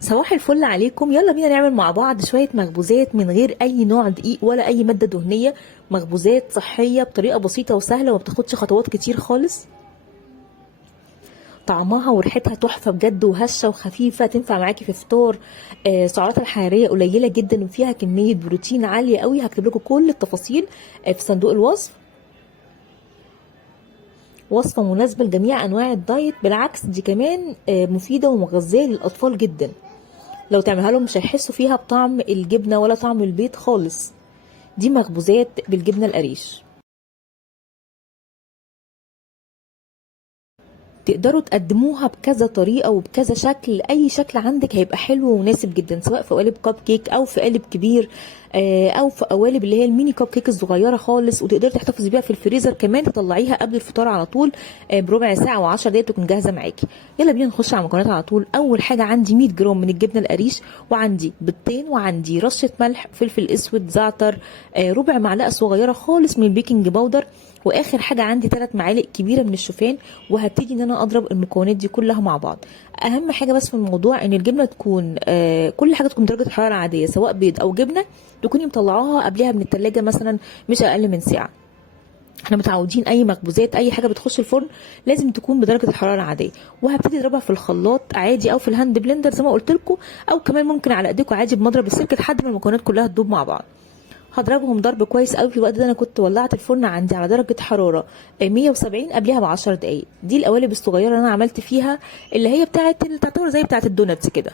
صباح الفل عليكم. يلا بينا نعمل مع بعض شوية مخبوزات من غير أي نوع دقيق ولا أي مادة دهنية. مخبوزات صحية بطريقة بسيطة وسهلة وما بتاخدش خطوات كتير خالص. طعمها وريحتها تحفة بجد، وهشة وخفيفة، تنفع معاكي في فطار. سعراتها الحرارية قليلة جدا وفيها كمية بروتين عالية قوي. هكتب لكم كل التفاصيل في صندوق الوصف. وصفة مناسبة لجميع أنواع الدايت، بالعكس دي كمان مفيدة ومغذية للأطفال جدا. لو تعملها لهم مش هيحسوا فيها بطعم الجبنة ولا طعم البيض خالص. دي مخبوزات بالجبنة القريش. تقدروا تقدموها بكذا طريقة وبكذا شكل، أي شكل عندك هيبقى حلو ومناسب جدا، سواء في قوالب كب كيك أو في قالب كبير، أو في قوالب اللي هي الميني كب كيك الصغيرة خالص. وتقدري تحتفظي بيها في الفريزر كمان، تطلعيها قبل الفطار على طول بربع ساعة و10 دقايق تكون جاهزة معاكي. يلا بينا نخش على المكونات على طول. أول حاجة عندي 100 جرام من الجبنة القريش، وعندي بيضتين، وعندي رشة ملح، فلفل أسود، زعتر، ربع معلقة صغيرة خالص من البيكنج باودر، واخر حاجه عندي 3 معالق كبيره من الشوفان. وهبتدي ان انا اضرب المكونات دي كلها مع بعض. اهم حاجه بس في الموضوع ان الجبنه تكون كل حاجه تكون درجه حراره عاديه، سواء بيض او جبنه تكوني مطلعاها قبلها من التلاجة مثلا مش اقل من ساعه. احنا متعودين اي مخبوزات اي حاجه بتخش الفرن لازم تكون بدرجه الحراره العاديه. وهبتدي اضربها في الخلاط عادي او في الهاند بلندر زي ما قلت لكم، او كمان ممكن على ايديكم عادي بمضرب السلك لحد ما المكونات كلها تدوب مع بعض. هضربهم ضرب كويس قوي. في الوقت ده انا كنت ولعت الفرن عندي على درجه حراره 170 قبلها ب 10 دقائق. دي القوالب الصغيره اللي انا عملت فيها، اللي هي تعتبر زي بتاعه الدوناتس كده.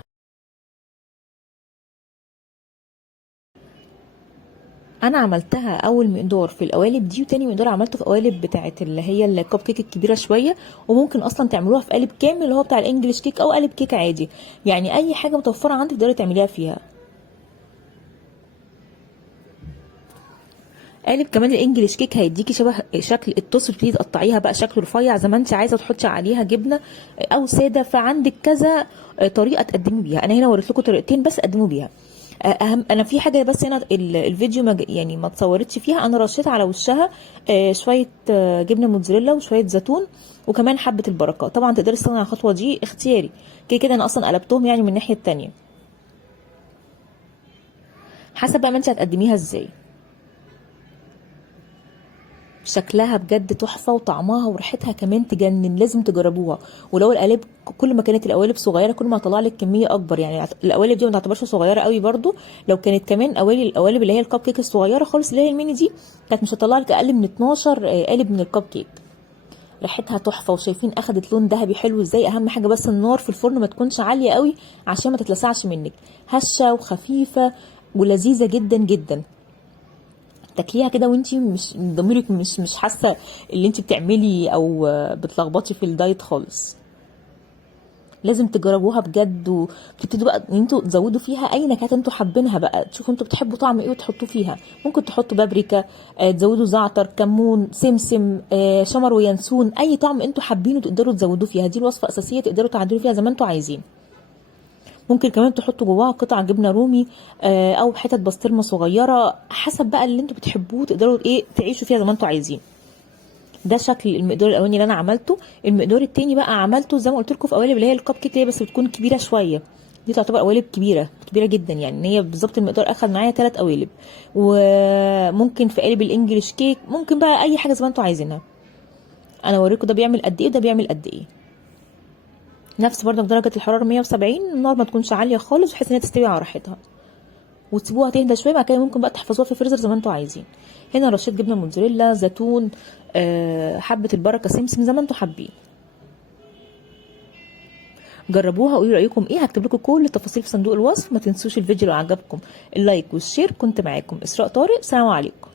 انا عملتها اول مقدار في القوالب دي، وتاني مقدار عملته في قوالب بتاعه اللي هي الكب كيك الكبيره شويه. وممكن اصلا تعملوها في قالب كامل اللي هو بتاع الانجليش كيك او قالب كيك عادي. يعني اي حاجه متوفره عندك تقدري تعمليها فيها. قالب كمان الانجليش كيك هيديكي شبه شكل التوست، بتبتدي تقطعيها بقى شكل رفيع زي ما انت عايزه، وتحطي عليها جبنه او ساده. فعندك كذا طريقه تقدمي بيها. انا هنا وريت لكم طريقتين بس قدموا بيها. اهم انا في حاجه بس هنا الفيديو يعني ما اتصورتش فيها. انا رشيت على وشها شويه جبنه موتزاريلا وشويه زيتون، وكمان حبه البركه. طبعا تقدري تستغني عن الخطوه دي اختياري. كده كده انا اصلا قلبتهم يعني من الناحيه التانية، حسب بقى ما انت هتقدميها ازاي. شكلها بجد تحفة، وطعمها وريحتها كمان تجنن، لازم تجربوها. ولو القوالب كل ما كانت القوالب صغيرة كل ما هطلع لك كمية اكبر. يعني القوالب دي ما تعتبرش صغيرة قوي برضو. لو كانت كمان القوالب اللي هي الكب كيك الصغيرة خالص اللي هي الميني دي، كانت مش هتطلع لك اقل من 12 قالب من الكب كيك. ريحتها تحفة، وشايفين اخدت لون ذهبي حلو ازاي. اهم حاجة بس النار في الفرن ما تكونش عالية قوي عشان ما تتلسعش منك. هشة وخفيفة ولذيذة جدا جدا. تاكليها كده وانتي مش ضميرك مش حاسه اللي انتي بتعملي او بتلخبطي في الدايت خالص. لازم تجربوها بجد، وتبتدوا بقى ان انتوا تزودوا فيها اي نكهات انتوا حابينها بقى. تشوفوا انتوا بتحبوا طعم ايه وتحطوه فيها. ممكن تحطوا بابريكا، تزودوا زعتر، كمون، سمسم، شمر وينسون. اي طعم انتوا حابينه تقدروا تزودوه فيها. دي الوصفه اساسيه تقدروا تعدلوا فيها زي ما انتوا عايزين. ممكن كمان تحطوا جواها قطع جبنه رومي او حتت بسطرمه صغيره، حسب بقى اللي انتوا بتحبوه تقدروا ايه تعيشوا فيها زي ما انتوا عايزين. ده شكل المقدار الاولاني اللي انا عملته. المقدار التاني بقى عملته زي ما قلت لكم في قوالب اللي هي الكب كيك، اللي هي بس بتكون كبيره شويه. دي تعتبر قوالب كبيره كبيره جدا، يعني ان هي بالظبط المقدار اخد معايا 3 قوالب. وممكن في قالب الانجليش كيك، ممكن بقى اي حاجه زي ما انتوا عايزينها. انا اوريكم ده بيعمل قد ايه وده بيعمل قد ايه. نفس برضك درجه الحراره 170، النار ما تكونش عاليه خالص بحيث انها تستوي على راحتها. وتسيبوها تهدى شويه، بعد كده ممكن بقى تحفظوها في الفريزر زي ما انتوا عايزين. هنا رشيت جبنه موتزاريلا، زيتون، حبه البركه، سمسم، زي ما انتوا حابين. جربوها وقولوا رايكم ايه. هكتب لكم كل التفاصيل في صندوق الوصف. ما تنسوش الفيديو لو عجبكم اللايك والشير. كنت معاكم اسراء طارق، سلام عليكم.